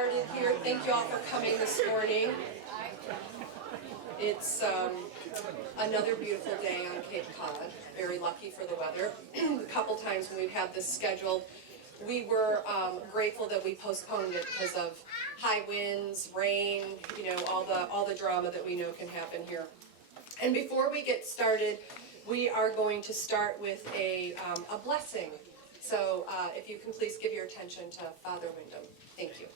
started here. Thank you all for coming this morning. It's another beautiful day on Cape Cod. Very lucky for the weather. A couple times when we've had this scheduled, we were grateful that we postponed it because of high winds, rain, all the drama that we know can happen here. And before we get started, we are going to start with a blessing. So if you can please give your attention to Father Wyndham. Thank you.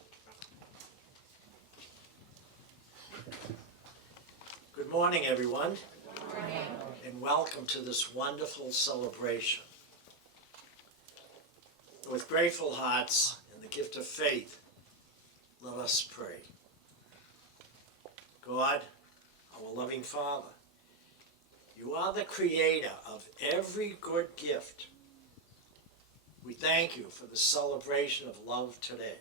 Good morning, everyone. Good morning. And welcome to this wonderful celebration. With grateful hearts and the gift of faith, let us pray. God, our loving Father, you are the creator of every good gift. We thank you for the celebration of love today,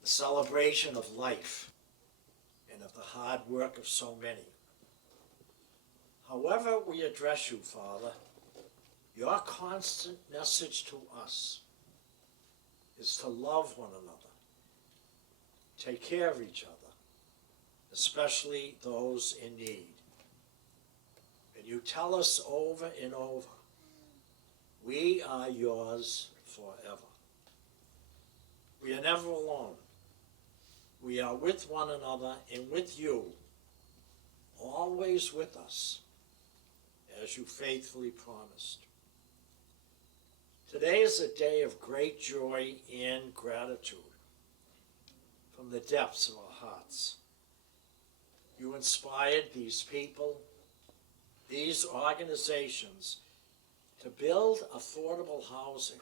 the celebration of life, and of the hard work of so many. However we address you, Father, your constant message to us is to love one another, take care of each other, especially those in need. And you tell us over and over, we are yours forever. We are never alone. We are with one another and with you, always with us, as you faithfully promised. Today is a day of great joy and gratitude from the depths of our hearts. You inspired these people, these organizations, to build affordable housing,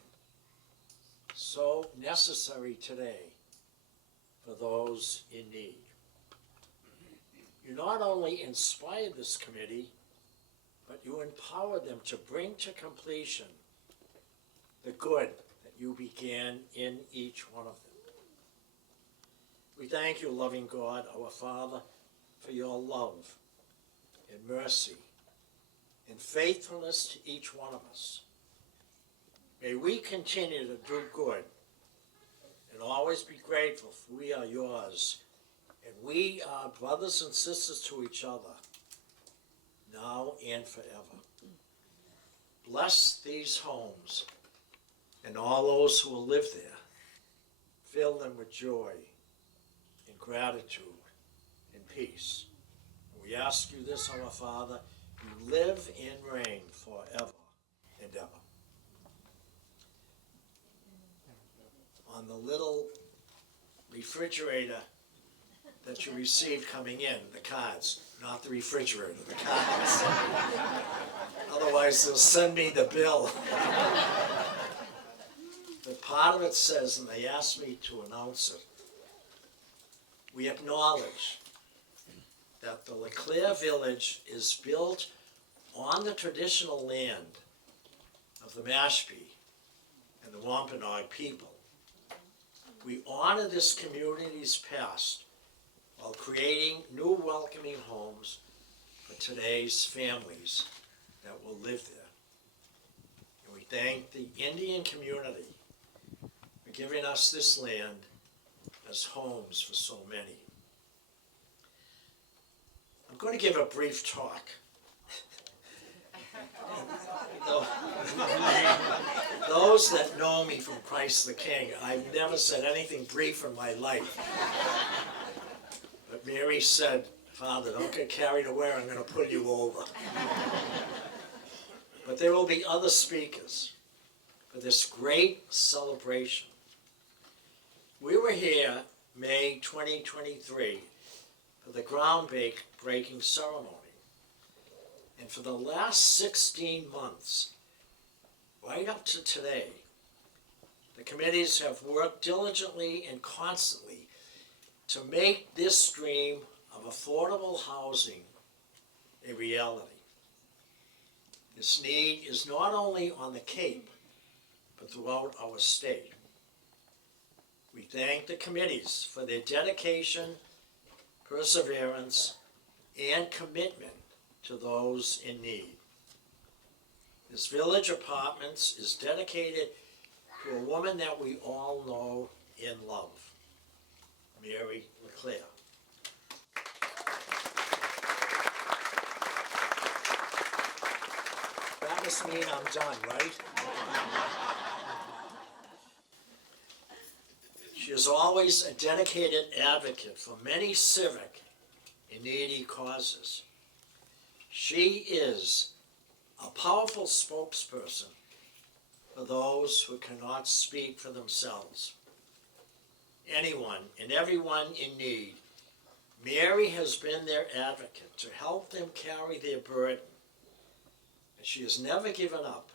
so necessary today for those in need. You not only inspired this committee, but you empowered them to bring to completion the good that you began in each one of them. We thank you, loving God, our Father, for your love and mercy and faithfulness to each one of us. May we continue to do good and always be grateful, for we are yours, and we are brothers and sisters to each other, now and forever. Bless these homes and all those who will live there. Fill them with joy and gratitude and peace. We ask you this, our Father, you live and reign forever and ever. On the little refrigerator that you received coming in, the cards, not the refrigerator, the cards. Otherwise, they'll send me the bill. But part of it says, and they asked me to announce it, we acknowledge that the LeClair village is built on the traditional land of the Mashpee and the Wampanoag people. We honor this community's past while creating new welcoming homes for today's families that will live there. And we thank the Indian community for giving us this land as homes for so many. I'm going to give a brief talk. Those that know me from Christ the King, I've never said anything brief in my life. But Mary said, Father, don't get carried away, I'm going to pull you over. But there will be other speakers for this great celebration. We were here May 2023 for the groundbreaking ceremony. And for the last 16 months, right up to today, the committees have worked diligently and constantly to make this dream of affordable housing a reality. This need is not only on the Cape, but throughout our state. We thank the committees for their dedication, perseverance, and commitment to those in need. This Village Apartments is dedicated to a woman that we all know and love, Mary LeClair. That must mean I'm done, right? She is always a dedicated advocate for many civic and needy causes. She is a powerful spokesperson for those who cannot speak for themselves. Anyone and everyone in need, Mary has been their advocate to help them carry their burden. And she has never given up,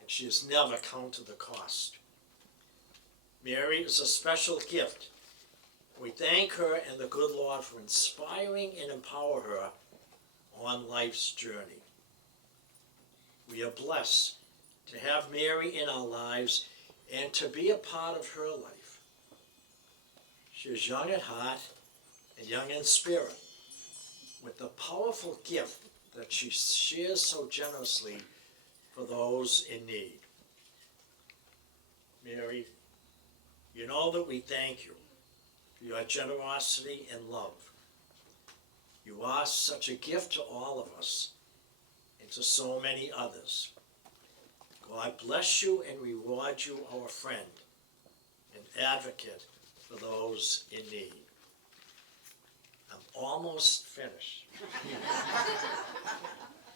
and she has never counted the cost. Mary is a special gift. We thank her and the good Lord for inspiring and empower her on life's journey. We are blessed to have Mary in our lives and to be a part of her life. She is young at heart and young in spirit, with the powerful gift that she shares so generously for those in need. Mary, you know that we thank you for your generosity and love. You are such a gift to all of us and to so many others. God bless you and reward you, our friend and advocate for those in need. I'm almost finished.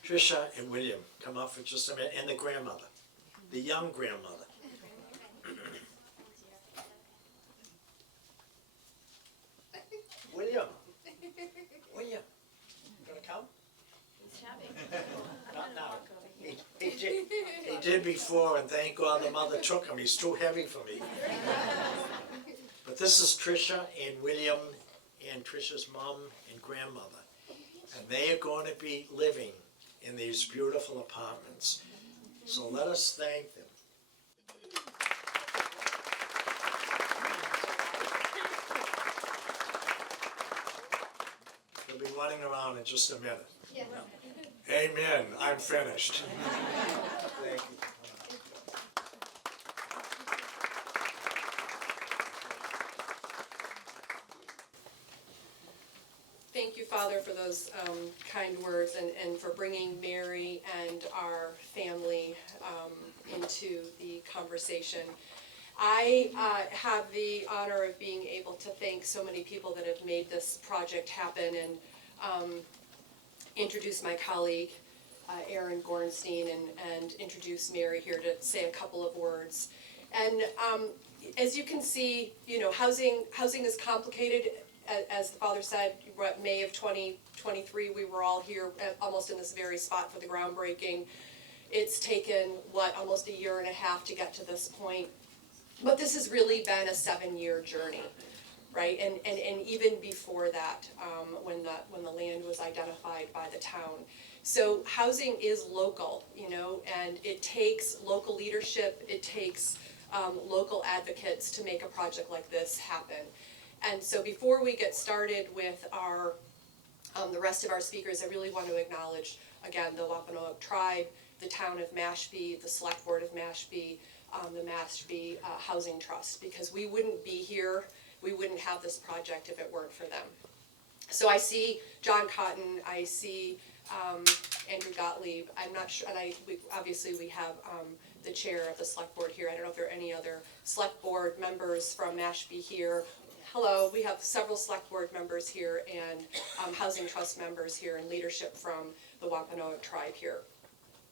Tricia and William, come up for just a minute, and the grandmother, the young grandmother. William, you gonna come? Not now. He did before, and thank God the mother took him. He's too heavy for me. But this is Tricia and William and Tricia's mom and grandmother. And they are going to be living in these beautiful apartments. So let us thank them. They'll be running around in just a minute. Yeah. Amen. I'm finished. Thank you. Thank you, Father, for those kind words and for bringing Mary and our family into the conversation. I have the honor of being able to thank so many people that have made this project happen and introduce my colleague, Erin Gornstein, and introduce Mary here to say a couple of words. And as you can see, you know, housing is complicated. As the father said, May of 2023, we were all here almost in this very spot for the groundbreaking. It's taken, almost a year and a half to get to this point. But this has really been a 7-year journey, right? And even before that, when the land was identified by the town. So housing is local, you know, and it takes local leadership, it takes local advocates to make a project like this happen. And so before we get started with our the rest of our speakers, I really want to acknowledge, again, the Wampanoag tribe, the town of Mashpee, the select board of Mashpee, the Mashpee Housing Trust, because we wouldn't be here, we wouldn't have this project if it weren't for them. So I see John Cotton, I see Andrew Gottlieb, I'm not sure, and obviously we have the chair of the select board here. I don't know if there are any other select board members from Mashpee here. Hello, we have several select board members here and housing trust members here and leadership from the Wampanoag tribe here.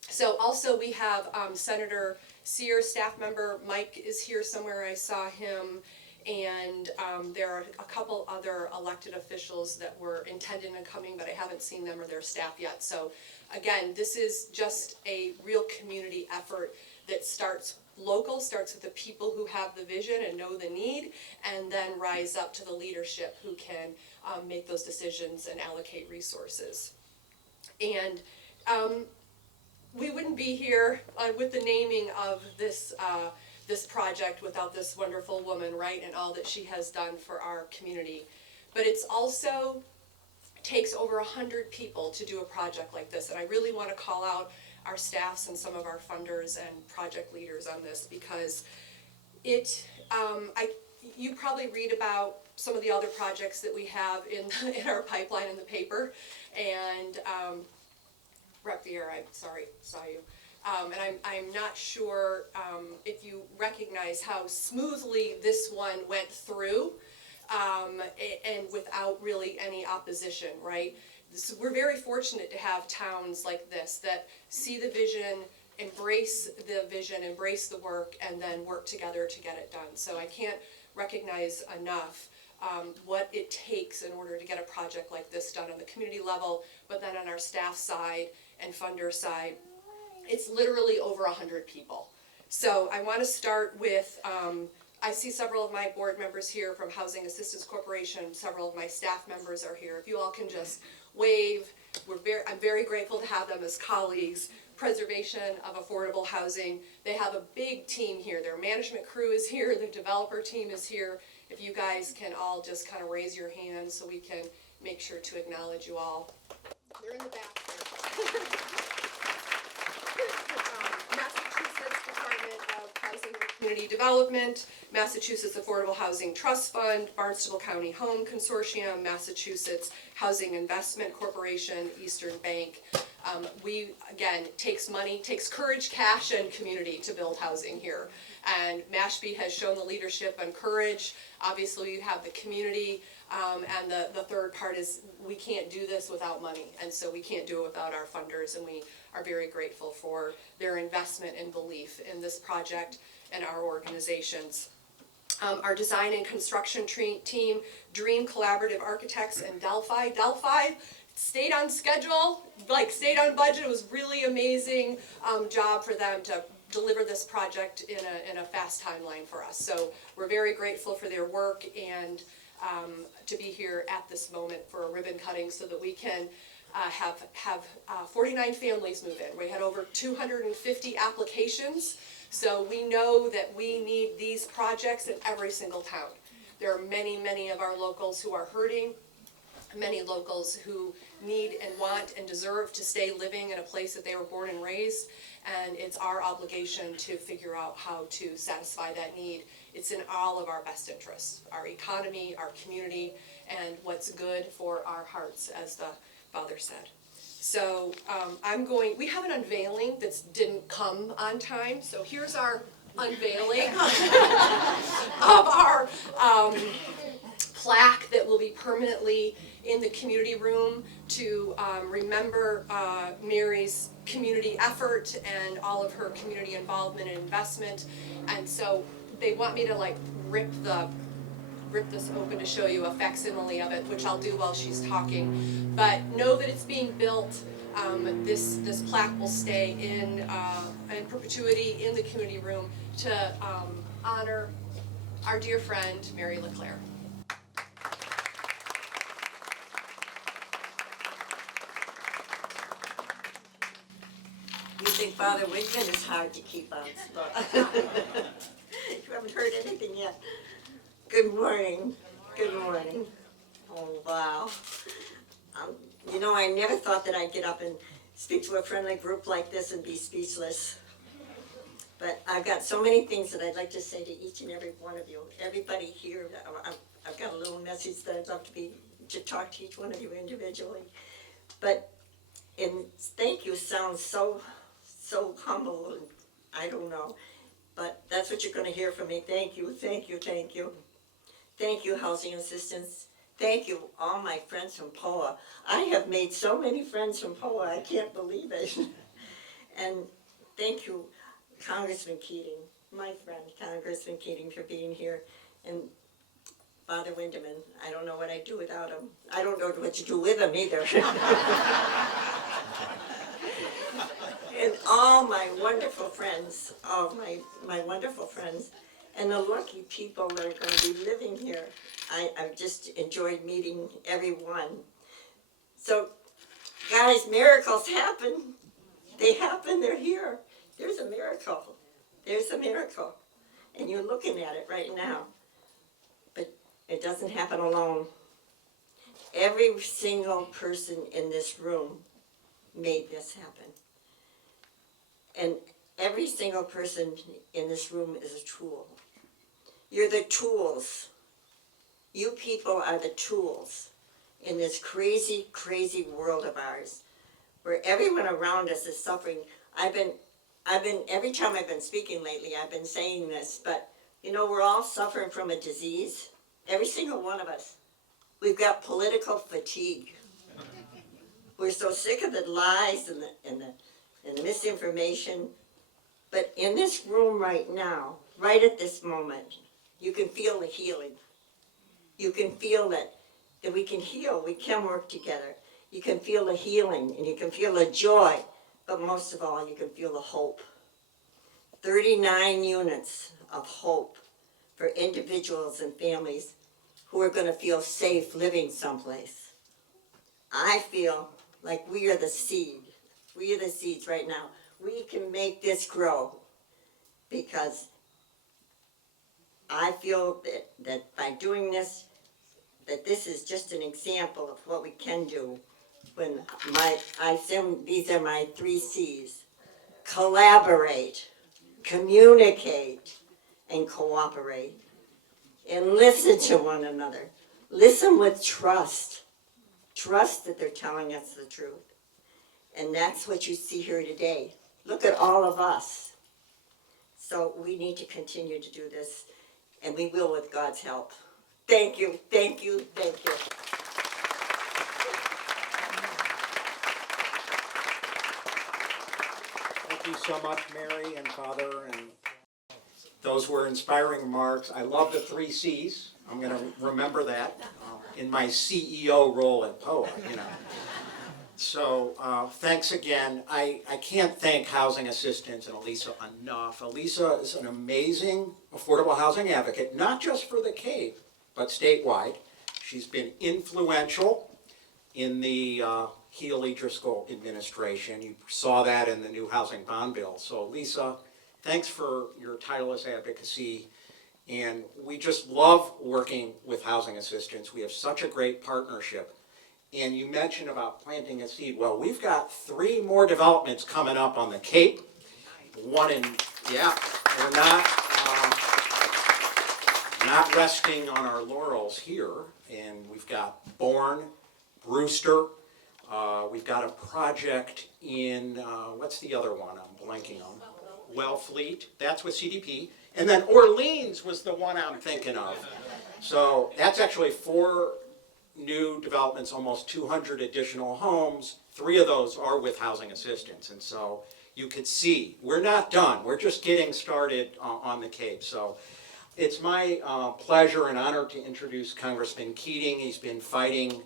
So also we have Senator Sears, staff member. Mike is here somewhere, I saw him. And there are a couple other elected officials that were intended on coming, but I haven't seen them or their staff yet. So again, this is just a real community effort that starts local, starts with the people who have the vision and know the need, and then rise up to the leadership who can make those decisions and allocate resources. And we wouldn't be here with the naming of this this project without this wonderful woman, right, and all that she has done for our community. But it's also takes over 100 people to do a project like this, and I really want to call out our staffs and some of our funders and project leaders on this, because it you probably read about some of the other projects that we have in our pipeline in the paper, and Rep. Viera, I'm sorry, saw you. And I'm not sure if you recognize how smoothly this one went through, and without really any opposition, right? So we're very fortunate to have towns like this that see the vision, embrace the work, and then work together to get it done. So I can't recognize enough what it takes in order to get a project like this done on the community level, but then on our staff side and funder side, it's literally over 100 people. So I want to start with, I see several of my board members here from Housing Assistance Corporation, several of my staff members are here. If you all can just wave, I'm very grateful to have them as colleagues. Preservation of Affordable Housing, they have a big team here. Their management crew is here, the developer team is here. If you guys can all just kind of raise your hands so we can make sure to acknowledge you all. They're in the back here. Massachusetts Department of Housing and Community Development, Massachusetts Affordable Housing Trust Fund, Barnstable County Home Consortium, Massachusetts Housing Investment Corporation, Eastern Bank. Again, takes money, takes courage, cash, and community to build housing here. And Mashpee has shown the leadership and courage. Obviously, you have the community, and the third part is we can't do this without money, and so we can't do it without our funders, and we are very grateful for their investment and belief in this project and our organizations. Our design and construction team, Dream Collaborative Architects and Delphi. Delphi stayed on schedule, stayed on budget. It was really amazing job for them to deliver this project in a fast timeline for us. So we're very grateful for their work and to be here at this moment for a ribbon cutting so that we can have 49 families move in. We had over 250 applications, so we know that we need these projects in every single town. There are many, many of our locals who are hurting, many locals who need and want and deserve to stay living in a place that they were born and raised, and it's our obligation to figure out how to satisfy that need. It's in all of our best interests, our economy, our community, and what's good for our hearts, as the Father said. So we have an unveiling that didn't come on time, so here's our unveiling of our plaque that will be permanently in the community room to remember Mary's community effort and all of her community involvement and investment. And so they want me to rip this open to show you a facsimile of it, which I'll do while she's talking. But know that it's being built. This plaque will stay in perpetuity in the community room to honor our dear friend Mary LeClair. You think Father Wigman is hard to keep on spot. You haven't heard anything yet. Good morning. Good morning. Oh, wow. I never thought that I'd get up and speak to a friendly group like this and be speechless. But I've got so many things that I'd like to say to each and every one of you. Everybody here, I've got a little message that I'd love to talk to each one of you individually. But thank you sounds so humble, and I don't know, but that's what you're going to hear from me. Thank you, thank you, thank you. Thank you, housing assistants. Thank you, all my friends from POA. I have made so many friends from POA, I can't believe it. And thank you, Congressman Keating, my friend, Congressman Keating, for being here. And Father Windeman, I don't know what I'd do without him. I don't know what to do with him either. And all my wonderful friends, all my wonderful friends, and the lucky people that are going to be living here. I've just enjoyed meeting everyone. So, guys, miracles happen. They happen, they're here. There's a miracle. There's a miracle. And you're looking at it right now. But it doesn't happen alone. Every single person in this room made this happen. And every single person in this room is a tool. You're the tools. You people are the tools in this crazy, crazy world of ours, where everyone around us is suffering. Every time I've been speaking lately, I've been saying this, but you know, we're all suffering from a disease. Every single one of us. We've got political fatigue. We're so sick of the lies and the misinformation. But in this room right now, right at this moment, you can feel the healing. You can feel that we can heal, we can work together. You can feel the healing and you can feel the joy, but most of all, you can feel the hope. 39 units of hope for individuals and families who are going to feel safe living someplace. I feel like we are the seed. We are the seeds right now. We can make this grow because I feel that by doing this, that this is just an example of what we can do when these are my 3 C's. Collaborate, communicate, and cooperate. And listen to one another. Listen with trust. Trust that they're telling us the truth. And that's what you see here today. Look at all of us. So we need to continue to do this, and we will with God's help. Thank you, thank you, thank you. Thank you so much, Mary and Father, and those were inspiring remarks. I love the 3 C's. I'm going to remember that in my CEO role at POA, you know. So thanks again. I can't thank housing assistants and Elisa enough. Elisa is an amazing affordable housing advocate, not just for the Cape, but statewide. She's been influential in the Healy-Driscoll administration. You saw that in the new housing bond bill. So Lisa, thanks for your tireless advocacy. And we just love working with housing assistants. We have such a great partnership. And you mentioned about planting a seed. Well, we've got 3 more developments coming up on the Cape. We're not resting on our laurels here. And we've got Bourne, Brewster. We've got a project in, what's the other one I'm blanking on? Wellfleet, that's with CDP. And then Orleans was the one I'm thinking of. So that's actually 4 new developments, almost 200 additional homes. 3 of those are with housing assistance. And so you could see, we're not done. We're just getting started on the Cape. So it's my pleasure and honor to introduce Congressman Keating. He's been fighting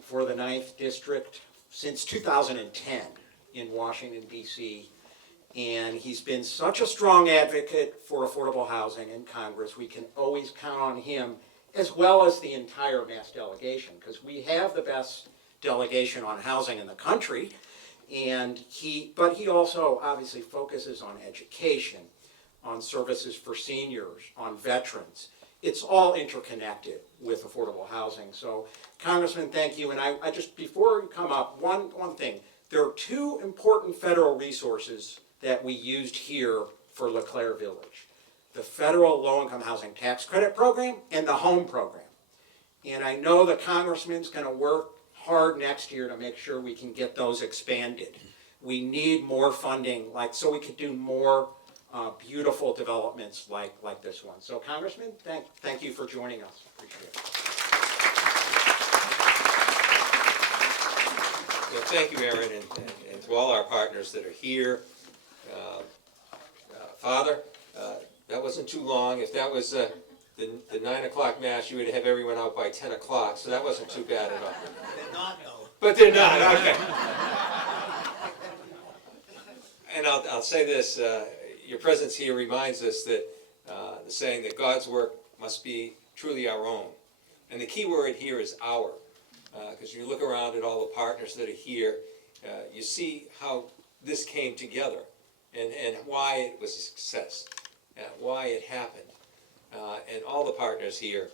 for the 9th District since 2010 in Washington, D.C. And he's been such a strong advocate for affordable housing in Congress. We can always count on him, as well as the entire Mass delegation, because we have the best delegation on housing in the country. But he also obviously focuses on education, on services for seniors, on veterans. It's all interconnected with affordable housing. So, Congressman, thank you. And I just, before you come up, one thing. There are 2 important federal resources that we used here for LeClair Village. The federal low-income housing tax credit program and the home program. And I know the congressman's going to work hard next year to make sure we can get those expanded. We need more funding, so we could do more beautiful developments like this one. So, Congressman, thank you for joining us. Appreciate it. Well, thank you, Aaron, and to all our partners that are here. Father, that wasn't too long. If that was the 9 o'clock mass, you would have everyone out by 10 o'clock, so that wasn't too bad at all. They're not, though. But they're not, okay. And I'll say this, your presence here reminds us that the saying that God's work must be truly our own. And the key word here is our, because you look around at all the partners that are here, you see how this came together and why it was a success, why it happened. And all the partners here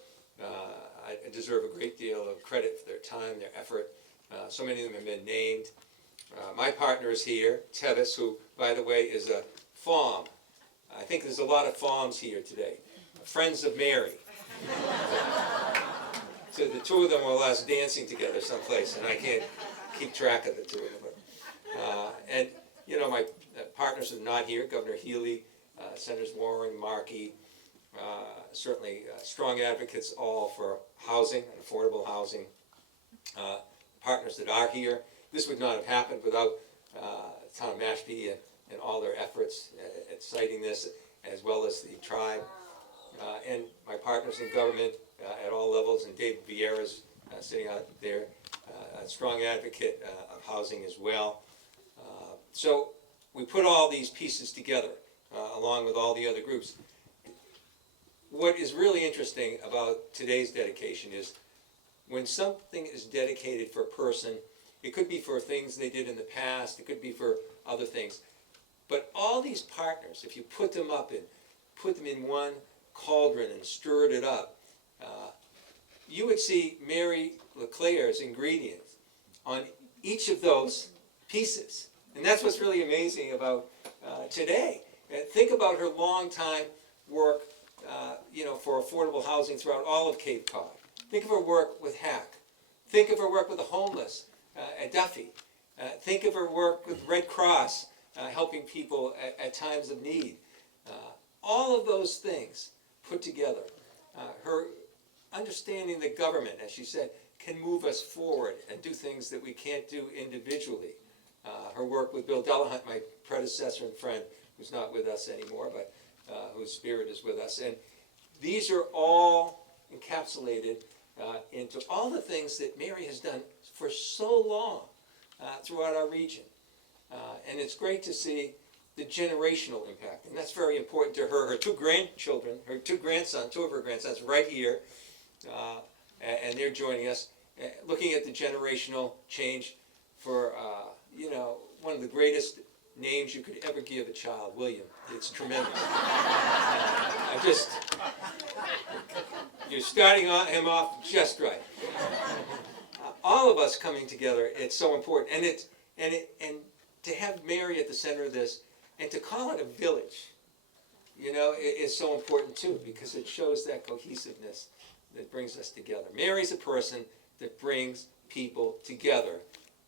deserve a great deal of credit for their time, their effort. So many of them have been named. My partner is here, Tevis, who, by the way, is a FOM. I think there's a lot of FOMs here today. Friends of Mary. So the two of them were last dancing together someplace, and I can't keep track of the two of them. And, you know, my partners are not here, Governor Healy, Senators Warren, Markey, certainly strong advocates all for housing and affordable housing. Partners that are here. This would not have happened without the town of Mashpee and all their efforts at citing this, as well as the tribe. And my partners in government at all levels, and David Vieira's sitting out there, a strong advocate of housing as well. So we put all these pieces together, along with all the other groups. What is really interesting about today's dedication is when something is dedicated for a person, it could be for things they did in the past, it could be for other things. But all these partners, if you put them in one cauldron and stirred it up, you would see Mary LeClair's ingredients on each of those pieces. And that's what's really amazing about today. And think about her long time work for affordable housing throughout all of Cape Cod. Think of her work with HAC. Think of her work with the homeless at Duffy. Think of her work with Red Cross, helping people at times of need. All of those things put together. Her understanding that government, as she said, can move us forward and do things that we can't do individually. Her work with Bill Delahunt, my predecessor and friend, who's not with us anymore, but whose spirit is with us. And these are all encapsulated into all the things that Mary has done for so long throughout our region. And it's great to see the generational impact, and that's very important to her. Her two grandchildren, two of her grandsons right here, and they're joining us, looking at the generational change for, one of the greatest names you could ever give a child, William. It's tremendous. You're starting him off just right. All of us coming together, it's so important, and to have Mary at the center of this, and to call it a village, is so important too, because it shows that cohesiveness that brings us together. Mary's a person that brings people together,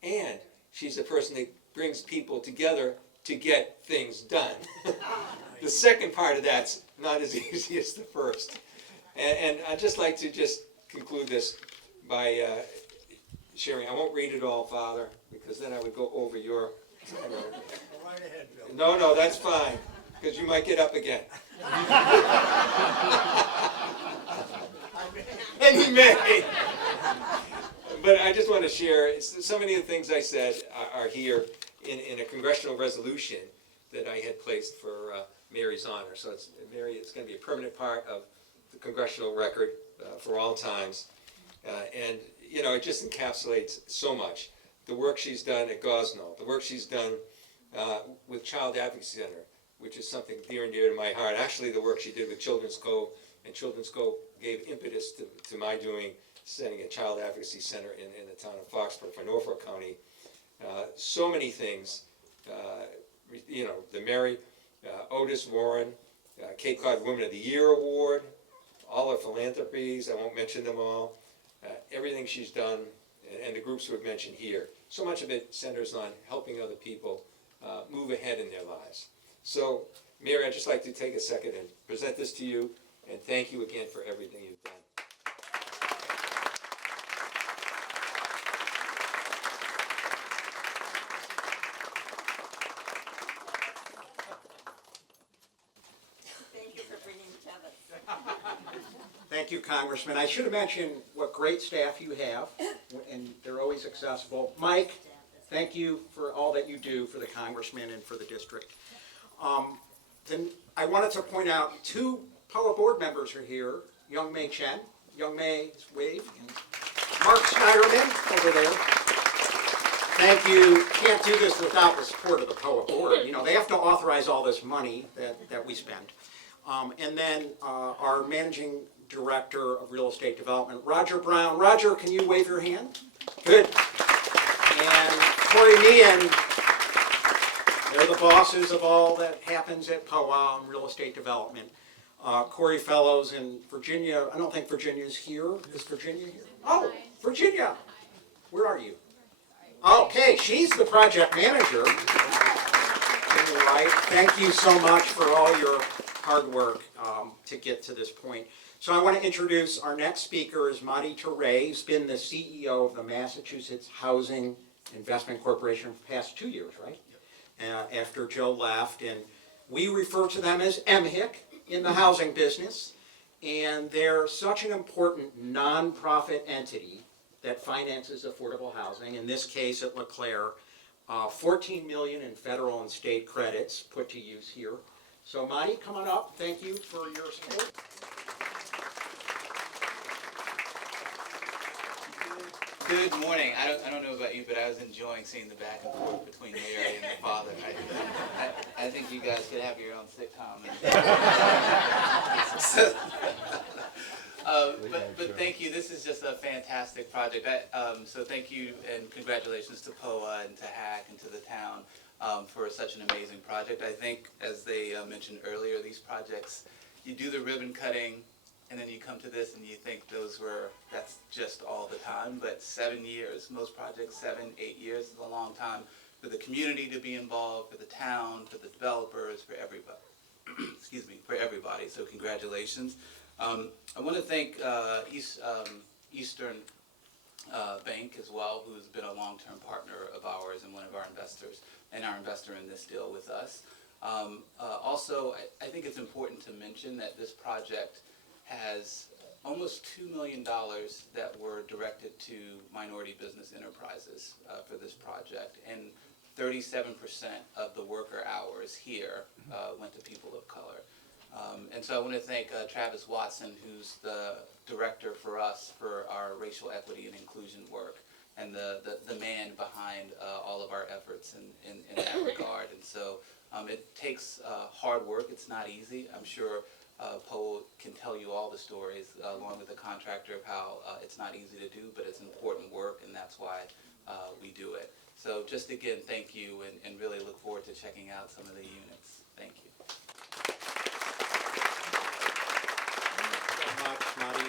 and she's a person that brings people together to get things done. The second part of that's not as easy as the first. And I'd just like to conclude this by sharing. I won't read it all, Father, because then I would go over your... Go right ahead, Bill. No, that's fine, because you might get up again. And he may. But I just want to share, so many of the things I said are here in a congressional resolution that I had placed for Mary's honor. So it's going to be a permanent part of the congressional record for all times. And it just encapsulates so much. The work she's done at Gosnell, the work she's done with Child Advocacy Center, which is something near and dear to my heart. Actually, the work she did with Children's Cove, and Children's Cove gave impetus to my doing, setting a Child Advocacy Center in the town of Foxborough for Norfolk County. So many things, the Mary Otis Warren Cape Cod Women of the Year Award, all her philanthropies, I won't mention them all, everything she's done, and the groups we've mentioned here. So much of it centers on helping other people move ahead in their lives. So, Mary, I'd just like to take a second and present this to you, and thank you again for everything you've done. Thank you for bringing Kevin. Thank you, Congressman. I should have mentioned what great staff you have, and they're always accessible. Mike, thank you for all that you do for the congressman and for the district. Then I wanted to point out two POA board members are here, Young May Chen, Young May's wave, and Mark Schneiderman over there. Thank you. Can't do this without the support of the POA board. They have to authorize all this money that we spend. And then our managing director of real estate development, Roger Brown. Roger, can you wave your hand? Good. And Corey Meehan, they're the bosses of all that happens at POA and real estate development. Corey Fellows and Virginia. I don't think Virginia's here. Is Virginia here? Oh, Virginia, where are you? Okay, she's the project manager. Right. Thank you so much for all your hard work to get to this point. So I want to introduce our next speaker is Madi Teray. He's been the CEO of the Massachusetts Housing Investment Corporation for the past 2 years, right? After Joe left. And we refer to them as MHIC in the housing business. And they're such an important nonprofit entity that finances affordable housing. In this case at LeClair, 14 million in federal and state credits put to use here. So Madi, come on up. Thank you for your support. Good morning. I don't know about you, but I was enjoying seeing the back and forth between Mary and the father. I think you guys could have your own sitcom. But thank you. This is just a fantastic project. So thank you and congratulations to POA and to HAC and to the town for such an amazing project. I think, as they mentioned earlier, these projects, you do the ribbon cutting, and then you come to this and you think that's just all the time, but 7 years, most projects 7, 8 years is a long time for the community to be involved, for the town, for the developers, for everybody. Excuse me, for everybody, so congratulations. I want to thank Eastern Bank as well, who's been a long-term partner of ours and one of our investors, and our investor in this deal with us. Also, I think it's important to mention that this project has almost $2 million that were directed to minority business enterprises for this project, and 37% of the worker hours here went to people of color. And so I want to thank Travis Watson, who's the director for us for our racial equity and inclusion work, and the man behind all of our efforts in that regard. And so it takes hard work. It's not easy. I'm sure Poe can tell you all the stories, along with the contractor, of how it's not easy to do, but it's important work, and that's why we do it. So just again, thank you, and really look forward to checking out some of the units. Thank you. Thank you so much, Madi.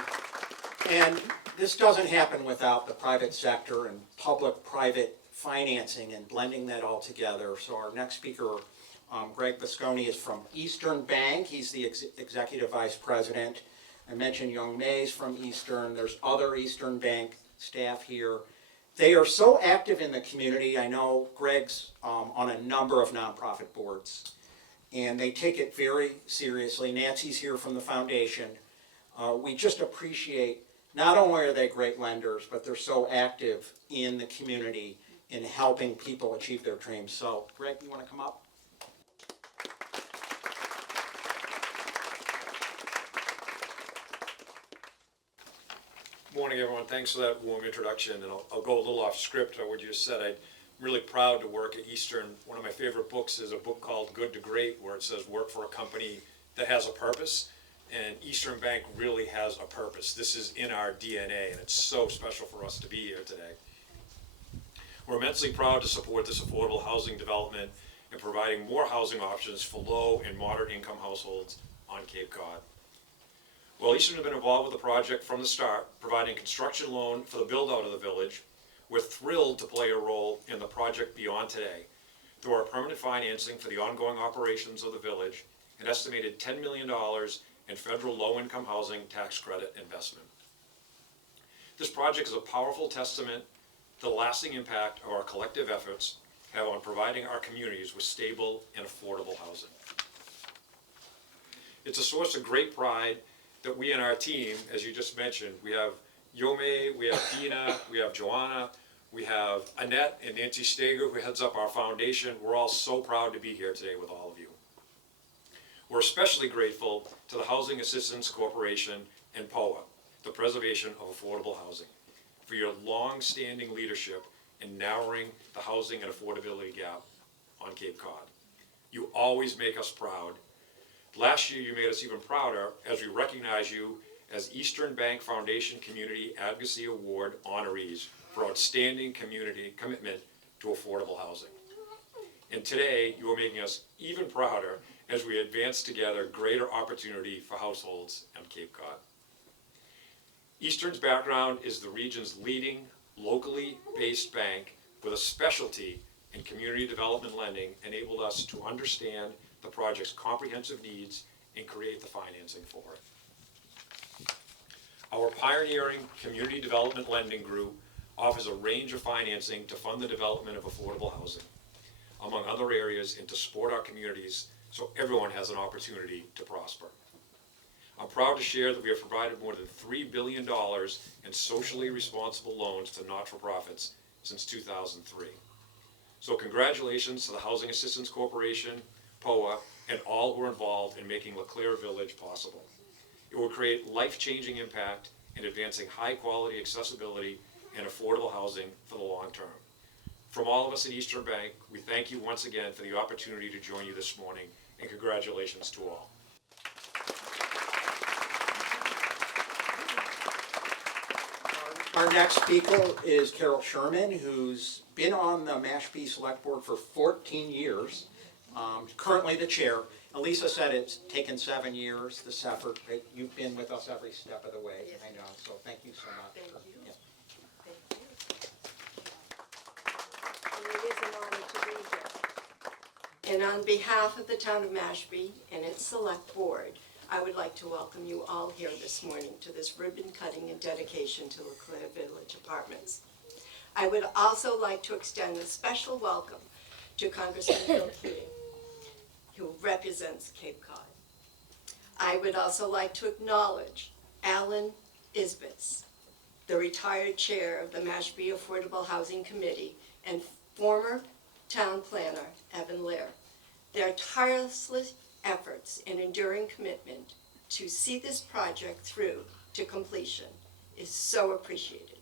And this doesn't happen without the private sector and public-private financing and blending that all together. So our next speaker, Greg Visconti, is from Eastern Bank. He's the executive vice president. I mentioned Young Mays from Eastern. There's other Eastern Bank staff here. They are so active in the community. I know Greg's on a number of nonprofit boards, and they take it very seriously. Nancy's here from the foundation. We just appreciate, not only are they great lenders, but they're so active in the community in helping people achieve their dreams. So, Greg, you want to come up? Morning, everyone. Thanks for that warm introduction, and I'll go a little off script on what you just said. I'm really proud to work at Eastern. One of my favorite books is a book called Good to Great, where it says work for a company that has a purpose, and Eastern Bank really has a purpose. This is in our DNA, and it's so special for us to be here today. We're immensely proud to support this affordable housing development and providing more housing options for low and moderate income households on Cape Cod. Well, Eastern has been involved with the project from the start, providing construction loan for the build-out of the village. We're thrilled to play a role in the project beyond today through our permanent financing for the ongoing operations of the village, an estimated $10 million in federal low-income housing tax credit investment. This project is a powerful testament to the lasting impact of our collective efforts have on providing our communities with stable and affordable housing. It's a source of great pride that we and our team, as you just mentioned, we have Yome, we have Dina, we have Joanna, we have Annette and Nancy Steger, who heads up our foundation. We're all so proud to be here today with all of you. We're especially grateful to the Housing Assistance Corporation and POA, the Preservation of Affordable Housing, for your long-standing leadership in narrowing the housing and affordability gap on Cape Cod. You always make us proud. Last year, you made us even prouder as we recognize you as Eastern Bank Foundation Community Advocacy Award honorees for outstanding community commitment to affordable housing. And today, you are making us even prouder as we advance together greater opportunity for households on Cape Cod. Eastern's background is the region's leading locally based bank with a specialty in community development lending enabled us to understand the project's comprehensive needs and create the financing for it. Our pioneering community development lending group offers a range of financing to fund the development of affordable housing, among other areas, and to support our communities so everyone has an opportunity to prosper. I'm proud to share that we have provided more than $3 billion in socially responsible loans to not-for-profits since 2003. So congratulations to the Housing Assistance Corporation, POA, and all who are involved in making LeClair Village possible. It will create life-changing impact in advancing high-quality accessibility and affordable housing for the long term. From all of us at Eastern Bank, we thank you once again for the opportunity to join you this morning, and congratulations to all. Our next speaker is Carol Sherman, who's been on the Mashpee Select Board for 14 years, currently the chair. Elisa said it's taken 7 years, this effort, but you've been with us every step of the way, Yes. I know, so thank you so much. Thank you. Yeah. And it is an honor to be here. And on behalf of the town of Mashpee and its select board, I would like to welcome you all here this morning to this ribbon cutting and dedication to LeClair Village Apartments. I would also like to extend a special welcome to Congressman Bill Keating, who represents Cape Cod. I would also like to acknowledge Alan Isbitz, the retired chair of the Mashpee Affordable Housing Committee, and former town planner Evan Lair. Their tireless efforts and enduring commitment to see this project through to completion is so appreciated.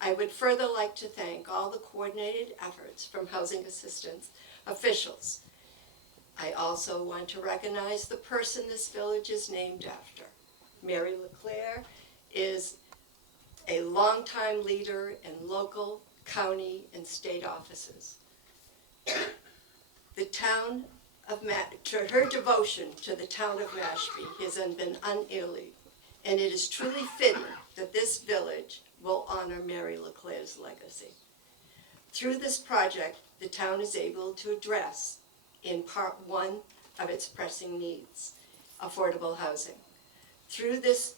I would further like to thank all the coordinated efforts from housing assistance officials. I also want to recognize the person this village is named after. Mary LeClair is a longtime leader in local, county, and state offices. The town of her devotion to the town of Mashpee has been unerring, and it is truly fitting that this village will honor Mary LeClair's legacy. Through this project, the town is able to address, in part one of its pressing needs, affordable housing. Through this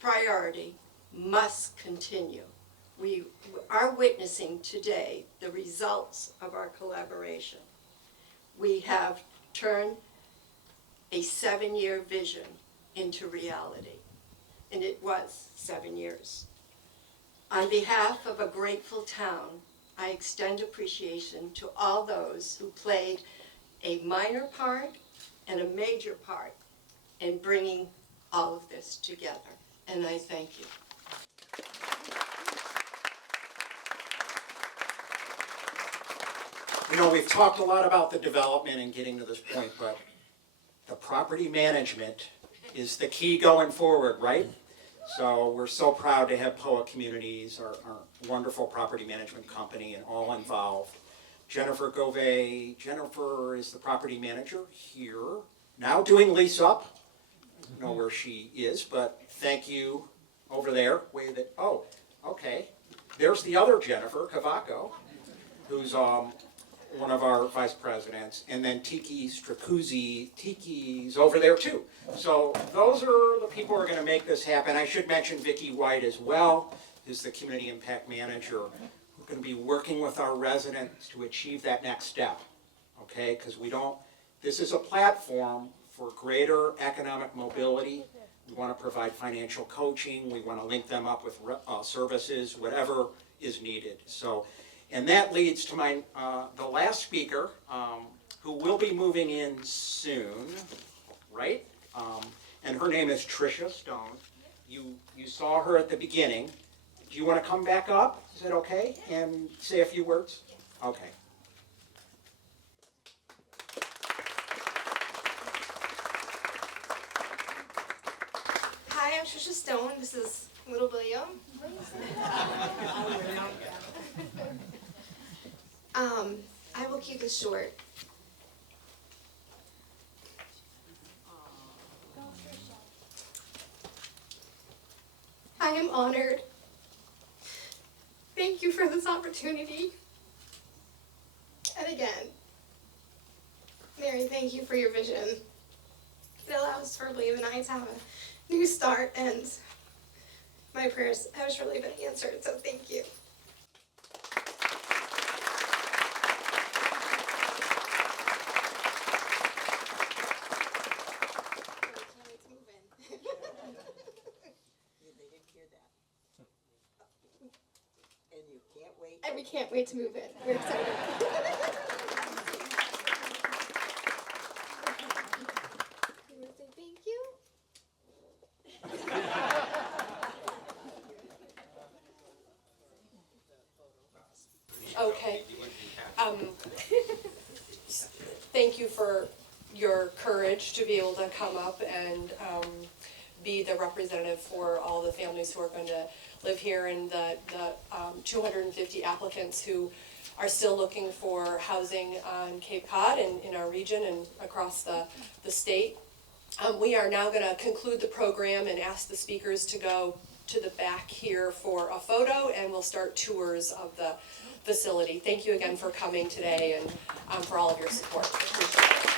priority must continue. We are witnessing today the results of our collaboration. We have turned a 7-year vision into reality, and it was 7 years. On behalf of a grateful town, I extend appreciation to all those who played a minor part and a major part in bringing all of this together, and I thank you. You know, we've talked a lot about the development and getting to this point, but the property management is the key going forward, right? So we're so proud to have POA Communities, our wonderful property management company, and all involved. Jennifer Govey. Jennifer is the property manager here, now doing lease up. I don't know where she is, but thank you over there. Oh, okay. There's the other Jennifer Cavaco, who's one of our vice presidents, and then Tiki Stracuzzi. Tiki's over there too. So those are the people who are going to make this happen. I should mention Vicki White as well, who's the community impact manager, who's going to be working with our residents to achieve that next step. Okay, because this is a platform for greater economic mobility. We want to provide financial coaching. We want to link them up with services, whatever is needed. So. And that leads to the last speaker, who will be moving in soon, right? And her name is Tricia Stone. You saw her at the beginning. Do you want to come back up? Is that okay? And say a few words? Okay. Hi, I'm Tricia Stone. This is little William. I will keep this short. I am honored. Thank you for this opportunity. And again, Mary, thank you for your vision. It allows for Liam and I to have a new start, and my prayers have surely been answered, so thank you. They didn't hear that. And you can't wait. And we can't wait to move in. We're excited. You want to say thank you? Okay. Thank you for your courage to be able to come up and be the representative for all the families who are going to live here and the 250 applicants who are still looking for housing on Cape Cod and in our region and across the state. We are now going to conclude the program and ask the speakers to go to the back here for a photo, and we'll start tours of the facility. Thank you again for coming today and for all of your support. Appreciate it.